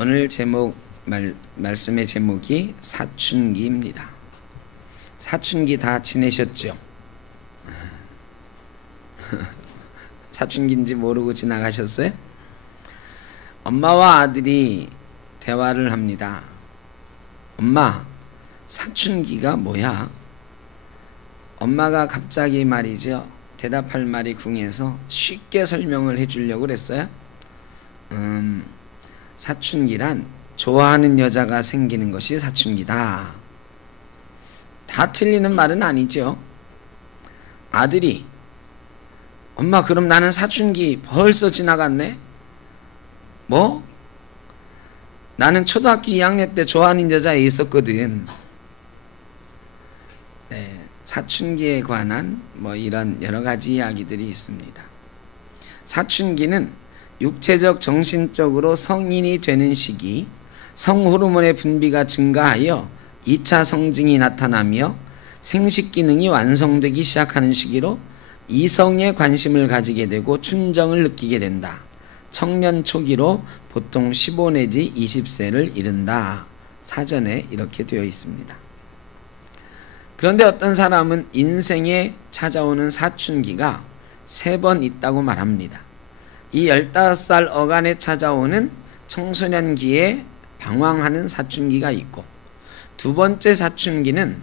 오늘 말씀의 제목이 사춘기입니다. 사춘기 다 지내셨죠? 사춘기인지 모르고 지나가셨어요? 엄마와 아들이 대화를 합니다. 엄마, 사춘기가 뭐야? 엄마가 갑자기 말이죠, 대답할 말이 궁해서 쉽게 설명을 해주려고 그랬어요. 사춘기란 좋아하는 여자가 생기는 것이 사춘기다. 다 틀리는 말은 아니죠. 아들이 엄마, 그럼 나는 사춘기 벌써 지나갔네? 뭐? 나는 초등학교 2학년 때 좋아하는 여자애 있었거든. 네, 사춘기에 관한 이런 여러 가지 이야기들이 있습니다. 사춘기는 육체적, 정신적으로 성인이 되는 시기, 성호르몬의 분비가 증가하여 2차 성징이 나타나며 생식 기능이 완성되기 시작하는 시기로 이성에 관심을 가지게 되고 춘정을 느끼게 된다. 청년 초기로 보통 15 내지 20세를 이른다. 사전에 이렇게 되어 있습니다. 그런데 어떤 사람은 인생에 찾아오는 사춘기가 3번 있다고 말합니다. 이 15살 어간에 찾아오는 청소년기에 방황하는 사춘기가 있고, 두 번째 사춘기는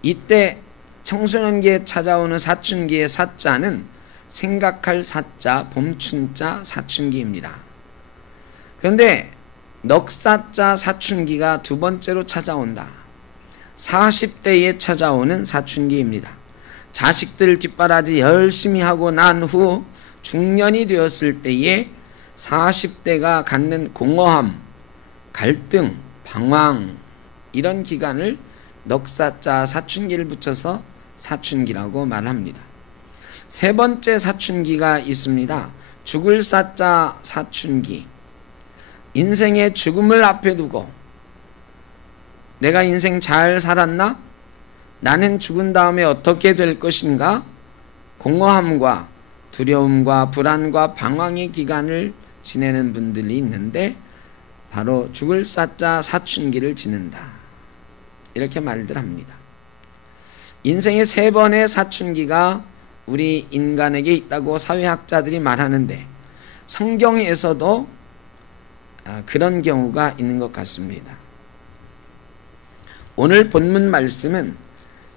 이때 청소년기에 찾아오는 사춘기의 사자는 생각할 사자, 봄춘자 사춘기입니다. 그런데 넉사자 사춘기가 두 번째로 찾아온다. 40대에 찾아오는 사춘기입니다. 자식들 뒷바라지 열심히 하고 난 후 중년이 되었을 때에 40대가 갖는 공허함, 갈등, 방황, 이런 기간을 넉사자 사춘기를 붙여서 사춘기라고 말합니다. 세 번째 사춘기가 있습니다. 죽을 사자 사춘기. 인생의 죽음을 앞에 두고 내가 인생 잘 살았나? 나는 죽은 다음에 어떻게 될 것인가? 공허함과 두려움과 불안과 방황의 기간을 지내는 분들이 있는데 바로 죽을 사자 사춘기를 지낸다. 이렇게 말들 합니다. 인생의 3번의 사춘기가 우리 인간에게 있다고 사회학자들이 말하는데 성경에서도 그런 경우가 있는 것 같습니다. 오늘 본문 말씀은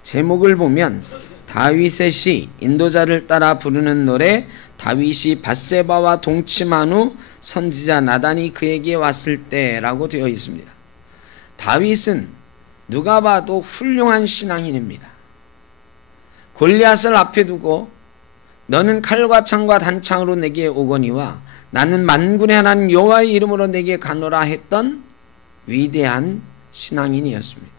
제목을 보면 다윗의 시, 인도자를 따라 부르는 노래, 다윗이 밧세바와 동침한 후 선지자 나단이 그에게 왔을 때라고 되어 있습니다. 다윗은 누가 봐도 훌륭한 신앙인입니다. 골리앗을 앞에 두고 너는 칼과 창과 단창으로 내게 오거니와 나는 만군의 하나님 여호와의 이름으로 내게 가노라 했던 위대한 신앙인이었습니다.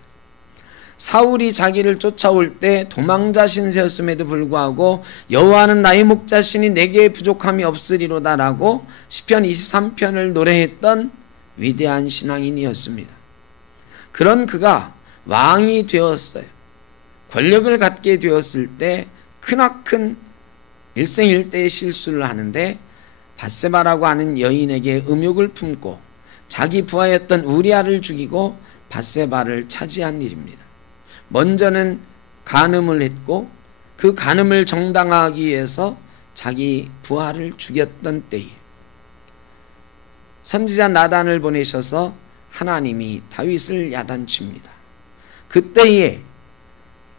사울이 자기를 쫓아올 때 도망자 신세였음에도 불구하고 여호와는 나의 목자시니 내게 부족함이 없으리로다라고 시편 23편을 노래했던 위대한 신앙인이었습니다. 그런 그가 왕이 되었어요. 권력을 갖게 되었을 때 크나큰 일생일대의 실수를 하는데 밧세바라고 하는 여인에게 음욕을 품고 자기 부하였던 우리아를 죽이고 밧세바를 차지한 일입니다. 먼저는 간음을 했고 그 간음을 정당화하기 위해서 자기 부하를 죽였던 때에 선지자 나단을 보내셔서 하나님이 다윗을 야단칩니다. 그때에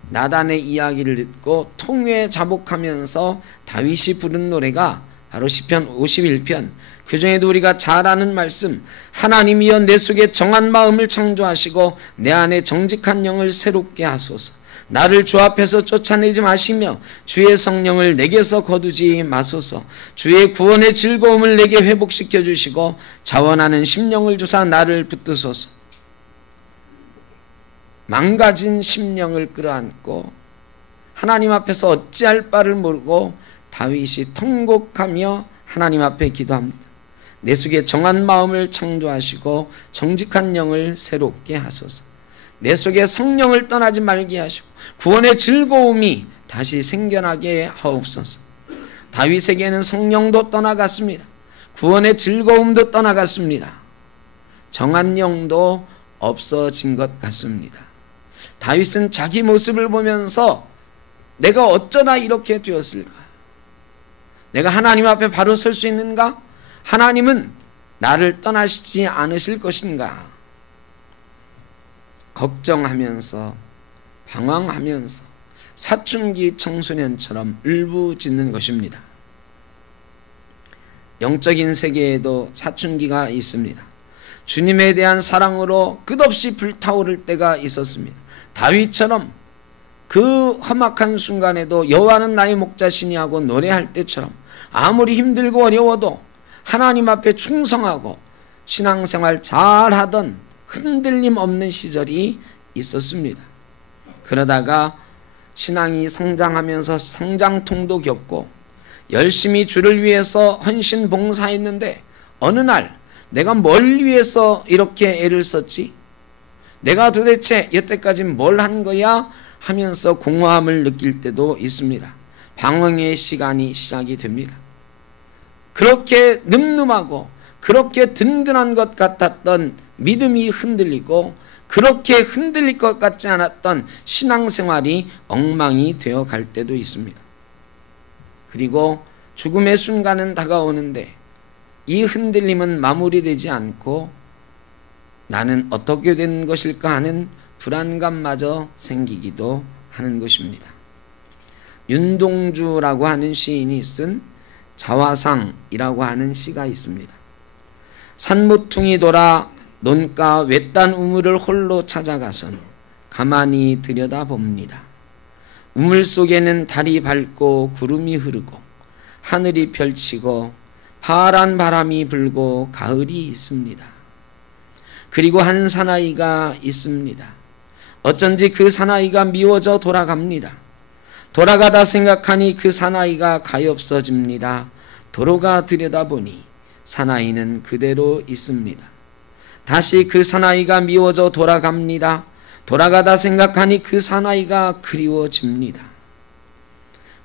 나단의 이야기를 듣고 통회에 자복하면서 다윗이 부른 노래가 바로 시편 51편, 그 중에도 우리가 잘 아는 말씀, 하나님이여 내 속에 정한 마음을 창조하시고 내 안에 정직한 영을 새롭게 하소서. 나를 주 앞에서 쫓아내지 마시며 주의 성령을 내게서 거두지 마소서. 주의 구원의 즐거움을 내게 회복시켜 주시고 자원하는 심령을 주사 나를 붙드소서. 망가진 심령을 끌어안고 하나님 앞에서 어찌할 바를 모르고 다윗이 통곡하며 하나님 앞에 기도합니다. 내 속에 정한 마음을 창조하시고 정직한 영을 새롭게 하소서. 내 속에 성령을 떠나지 말게 하시고 구원의 즐거움이 다시 생겨나게 하옵소서. 다윗에게는 성령도 떠나갔습니다. 구원의 즐거움도 떠나갔습니다. 정한 영도 없어진 것 같습니다. 다윗은 자기 모습을 보면서 내가 어쩌다 이렇게 되었을까? 내가 하나님 앞에 바로 설 수 있는가? 하나님은 나를 떠나시지 않으실 것인가? 걱정하면서 방황하면서 사춘기 청소년처럼 울부짖는 것입니다. 영적인 세계에도 사춘기가 있습니다. 주님에 대한 사랑으로 끝없이 불타오를 때가 있었습니다. 다윗처럼 그 험악한 순간에도 여호와는 나의 목자시니 하고 노래할 때처럼 아무리 힘들고 어려워도 하나님 앞에 충성하고 신앙생활 잘하던 흔들림 없는 시절이 있었습니다. 그러다가 신앙이 성장하면서 성장통도 겪고 열심히 주를 위해서 헌신 봉사했는데 어느 날 내가 뭘 위해서 이렇게 애를 썼지? 내가 도대체 여태까지 뭘 한 거야? 하면서 공허함을 느낄 때도 있습니다. 방황의 시간이 시작이 됩니다. 그렇게 늠름하고 그렇게 든든한 것 같았던 믿음이 흔들리고 그렇게 흔들릴 것 같지 않았던 신앙생활이 엉망이 되어 갈 때도 있습니다. 그리고 죽음의 순간은 다가오는데 이 흔들림은 마무리되지 않고 나는 어떻게 된 것일까 하는 불안감마저 생기기도 하는 것입니다. 윤동주라고 하는 시인이 쓴 자화상이라고 하는 시가 있습니다. 산모퉁이 돌아 논가 외딴 우물을 홀로 찾아가선 가만히 들여다봅니다. 우물 속에는 달이 밝고 구름이 흐르고 하늘이 펼치고 파란 바람이 불고 가을이 있습니다. 그리고 한 사나이가 있습니다. 어쩐지 그 사나이가 미워져 돌아갑니다. 돌아가다 생각하니 그 사나이가 가엾어집니다. 도로가 들여다보니 사나이는 그대로 있습니다. 다시 그 사나이가 미워져 돌아갑니다. 돌아가다 생각하니 그 사나이가 그리워집니다.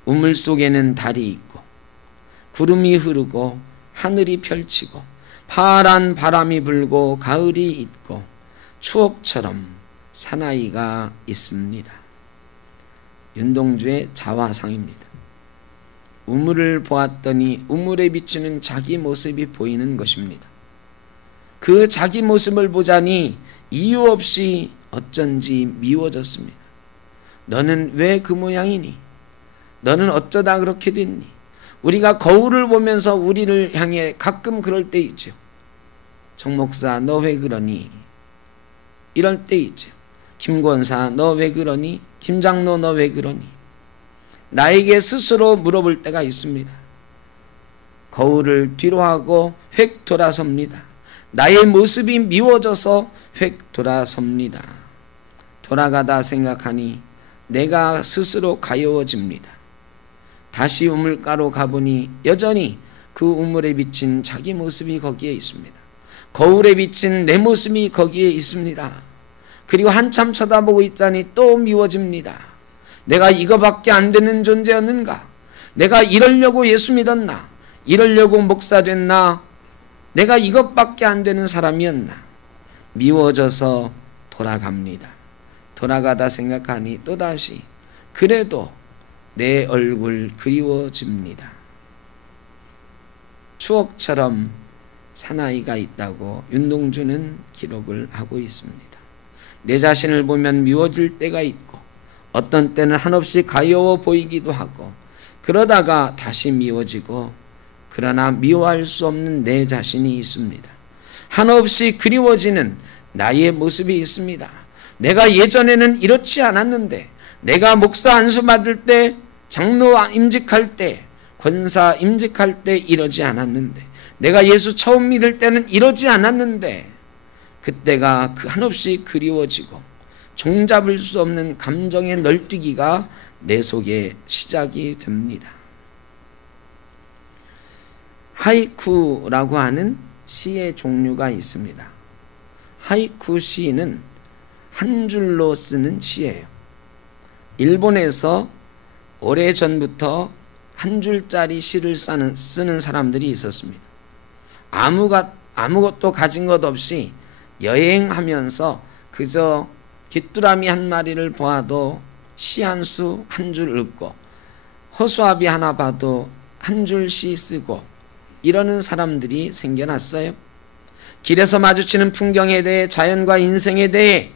우물 속에는 달이 있고 구름이 흐르고 하늘이 펼치고 파란 바람이 불고 가을이 있고 추억처럼 사나이가 있습니다. 윤동주의 자화상입니다. 우물을 보았더니 우물에 비추는 자기 모습이 보이는 것입니다. 그 자기 모습을 보자니 이유 없이 어쩐지 미워졌습니다. 너는 왜 그 모양이니? 너는 어쩌다 그렇게 됐니? 우리가 거울을 보면서 우리를 향해 가끔 그럴 때 있죠. 정 목사 너 왜 그러니? 이럴 때 있죠. 김 권사 너 왜 그러니? 김 장로 너 왜 그러니? 나에게 스스로 물어볼 때가 있습니다. 거울을 뒤로 하고 획 돌아섭니다. 나의 모습이 미워져서 획 돌아섭니다. 돌아가다 생각하니 내가 스스로 가여워집니다. 다시 우물가로 가보니 여전히 그 우물에 비친 자기 모습이 거기에 있습니다. 거울에 비친 내 모습이 거기에 있습니다. 그리고 한참 쳐다보고 있자니 또 미워집니다. 내가 이거밖에 안 되는 존재였는가? 내가 이러려고 예수 믿었나? 이러려고 목사 됐나? 내가 이것밖에 안 되는 사람이었나? 미워져서 돌아갑니다. 돌아가다 생각하니 또다시 그래도 내 얼굴 그리워집니다. 추억처럼 사나이가 있다고 윤동주는 기록을 하고 있습니다. 내 자신을 보면 미워질 때가 있고 어떤 때는 한없이 가여워 보이기도 하고 그러다가 다시 미워지고 그러나 미워할 수 없는 내 자신이 있습니다. 한없이 그리워지는 나의 모습이 있습니다. 내가 예전에는 이렇지 않았는데 내가 목사 안수 받을 때 장로 임직할 때 권사 임직할 때 이러지 않았는데 내가 예수 처음 믿을 때는 이러지 않았는데 그때가 한없이 그리워지고 종잡을 수 없는 감정의 널뛰기가 내 속에 시작이 됩니다. 하이쿠라고 하는 시의 종류가 있습니다. 하이쿠 시는 한 줄로 쓰는 시예요. 일본에서 오래전부터 한 줄짜리 시를 쓰는 사람들이 있었습니다. 아무것도 가진 것 없이 여행하면서 그저 귀뚜라미 한 마리를 보아도 시 한 수 한 줄 읊고 허수아비 하나 봐도 한 줄 시 쓰고 이러는 사람들이 생겨났어요. 길에서 마주치는 풍경에 대해, 자연과 인생에 대해,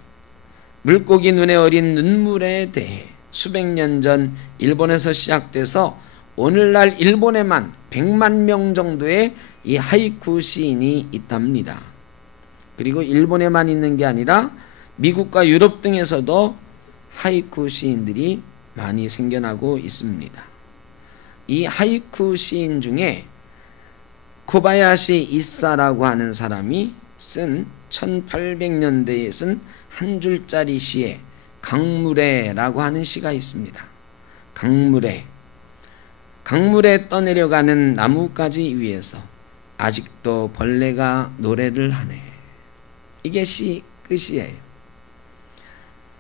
물고기 눈에 어린 눈물에 대해 수백 년 전 일본에서 시작돼서 오늘날 일본에만 100만 명 정도의 이 하이쿠 시인이 있답니다. 그리고 일본에만 있는 게 아니라 미국과 유럽 등에서도 하이쿠 시인들이 많이 생겨나고 있습니다. 이 하이쿠 시인 중에 코바야시 이사라고 하는 사람이 쓴 1800년대에 쓴 한 줄짜리 시에 강물에라고 하는 시가 있습니다. 강물에 떠내려가는 나뭇가지 위에서 아직도 벌레가 노래를 하네. 이게 시 끝이에요.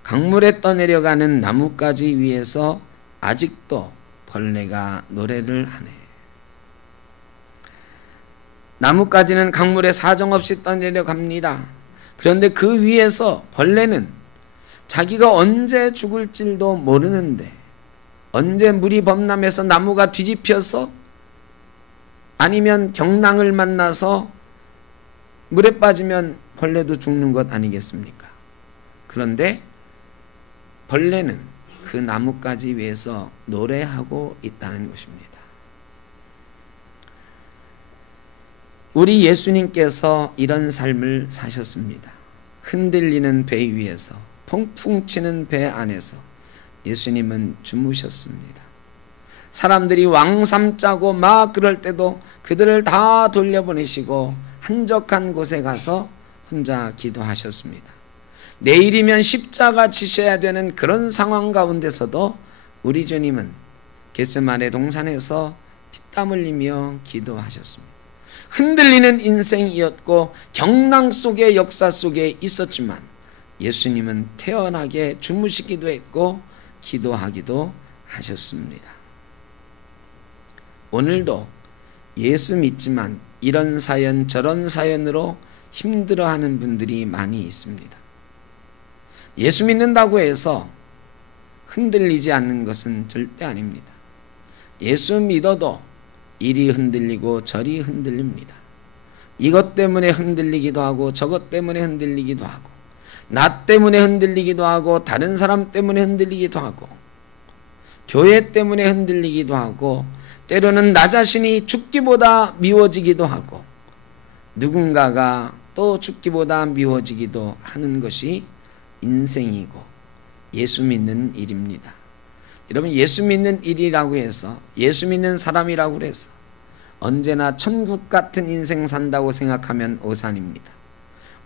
강물에 떠내려가는 나뭇가지 위에서 아직도 벌레가 노래를 하네. 나뭇가지는 강물에 사정없이 떠내려갑니다. 그런데 그 위에서 벌레는 자기가 언제 죽을지도 모르는데, 언제 물이 범람해서 나무가 뒤집혀서 아니면 경랑을 만나서 물에 빠지면 벌레도 죽는 것 아니겠습니까? 그런데 벌레는 그 나뭇가지 위에서 노래하고 있다는 것입니다. 우리 예수님께서 이런 삶을 사셨습니다. 흔들리는 배 위에서, 펑풍 치는 배 안에서 예수님은 주무셨습니다. 사람들이 왕삼 짜고 막 그럴 때도 그들을 다 돌려보내시고 한적한 곳에 가서 혼자 기도하셨습니다. 내일이면 십자가 지셔야 되는 그런 상황 가운데서도 우리 주님은 겟세마네 동산에서 피땀 흘리며 기도하셨습니다. 흔들리는 인생이었고 경랑 속의 역사 속에 있었지만 예수님은 태연하게 주무시기도 했고 기도하기도 하셨습니다. 오늘도 예수 믿지만 이런 사연 저런 사연으로 힘들어하는 분들이 많이 있습니다. 예수 믿는다고 해서 흔들리지 않는 것은 절대 아닙니다. 예수 믿어도 이리 흔들리고 저리 흔들립니다. 이것 때문에 흔들리기도 하고 저것 때문에 흔들리기도 하고, 나 때문에 흔들리기도 하고, 다른 사람 때문에 흔들리기도 하고, 교회 때문에 흔들리기도 하고, 때로는 나 자신이 죽기보다 미워지기도 하고, 누군가가 또 죽기보다 미워지기도 하는 것이 인생이고 예수 믿는 일입니다. 여러분, 예수 믿는 일이라고 해서, 예수 믿는 사람이라고 해서 언제나 천국 같은 인생 산다고 생각하면 오산입니다.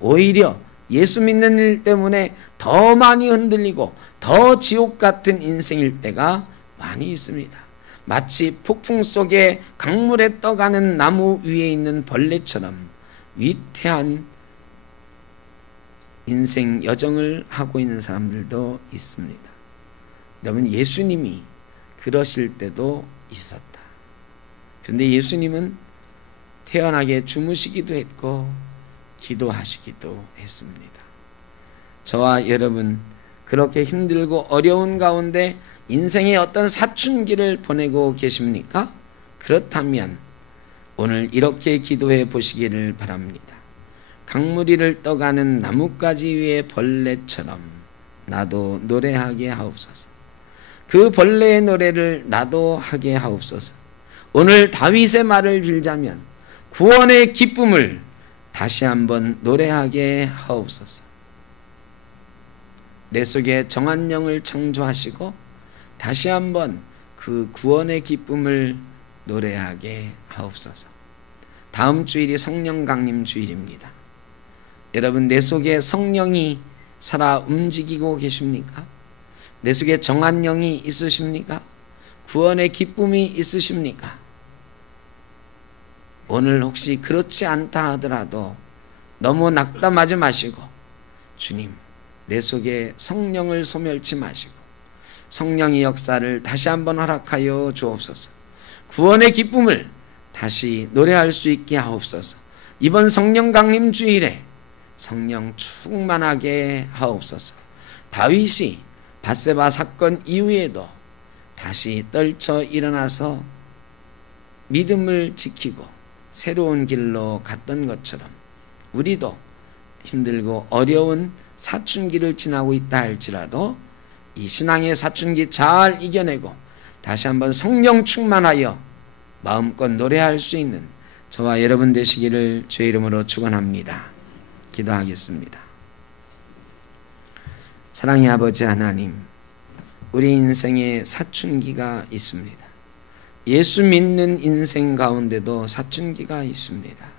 오히려 예수 믿는 일 때문에 더 많이 흔들리고 더 지옥 같은 인생일 때가 많이 있습니다. 마치 폭풍 속에 강물에 떠가는 나무 위에 있는 벌레처럼 위태한 인생 여정을 하고 있는 사람들도 있습니다. 여러분, 예수님이 그러실 때도 있었다. 그런데 예수님은 태연하게 주무시기도 했고 기도하시기도 했습니다. 저와 여러분, 그렇게 힘들고 어려운 가운데 인생의 어떤 사춘기를 보내고 계십니까? 그렇다면 오늘 이렇게 기도해 보시기를 바랍니다. 강물 위를 떠가는 나뭇가지 위의 벌레처럼 나도 노래하게 하옵소서. 그 벌레의 노래를 나도 하게 하옵소서. 오늘 다윗의 말을 빌자면 구원의 기쁨을 다시 한번 노래하게 하옵소서. 내 속에 정한 영을 창조하시고 다시 한번 그 구원의 기쁨을 노래하게 하옵소서. 다음 주일이 성령 강림 주일입니다. 여러분, 내 속에 성령이 살아 움직이고 계십니까? 내 속에 정한 영이 있으십니까? 구원의 기쁨이 있으십니까? 오늘 혹시 그렇지 않다 하더라도 너무 낙담하지 마시고, 주님, 내 속에 성령을 소멸치 마시고 성령의 역사를 다시 한번 허락하여 주옵소서. 구원의 기쁨을 다시 노래할 수 있게 하옵소서. 이번 성령 강림 주일에 성령 충만하게 하옵소서. 다윗이 밧세바 사건 이후에도 다시 떨쳐 일어나서 믿음을 지키고 새로운 길로 갔던 것처럼 우리도 힘들고 어려운 사춘기를 지나고 있다 할지라도 이 신앙의 사춘기 잘 이겨내고 다시 한번 성령 충만하여 마음껏 노래할 수 있는 저와 여러분 되시기를 주의 이름으로 축원합니다. 기도하겠습니다. 사랑의 아버지 하나님, 우리 인생에 사춘기가 있습니다. 예수 믿는 인생 가운데도 사춘기가 있습니다.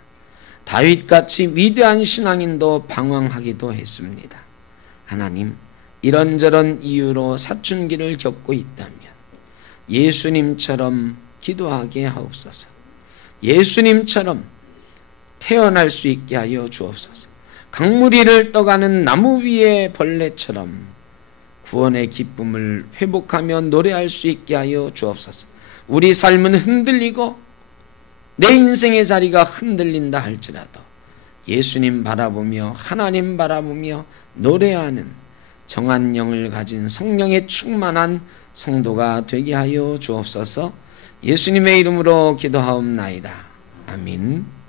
다윗같이 위대한 신앙인도 방황하기도 했습니다. 하나님, 이런저런 이유로 사춘기를 겪고 있다면 예수님처럼 기도하게 하옵소서. 예수님처럼 태어날 수 있게 하여 주옵소서. 강무리를 떠가는 나무 위의 벌레처럼 구원의 기쁨을 회복하며 노래할 수 있게 하여 주옵소서. 우리 삶은 흔들리고 내 인생의 자리가 흔들린다 할지라도 예수님 바라보며 하나님 바라보며 노래하는 정한 영을 가진 성령의 충만한 성도가 되게 하여 주옵소서. 예수님의 이름으로 기도하옵나이다. 아멘.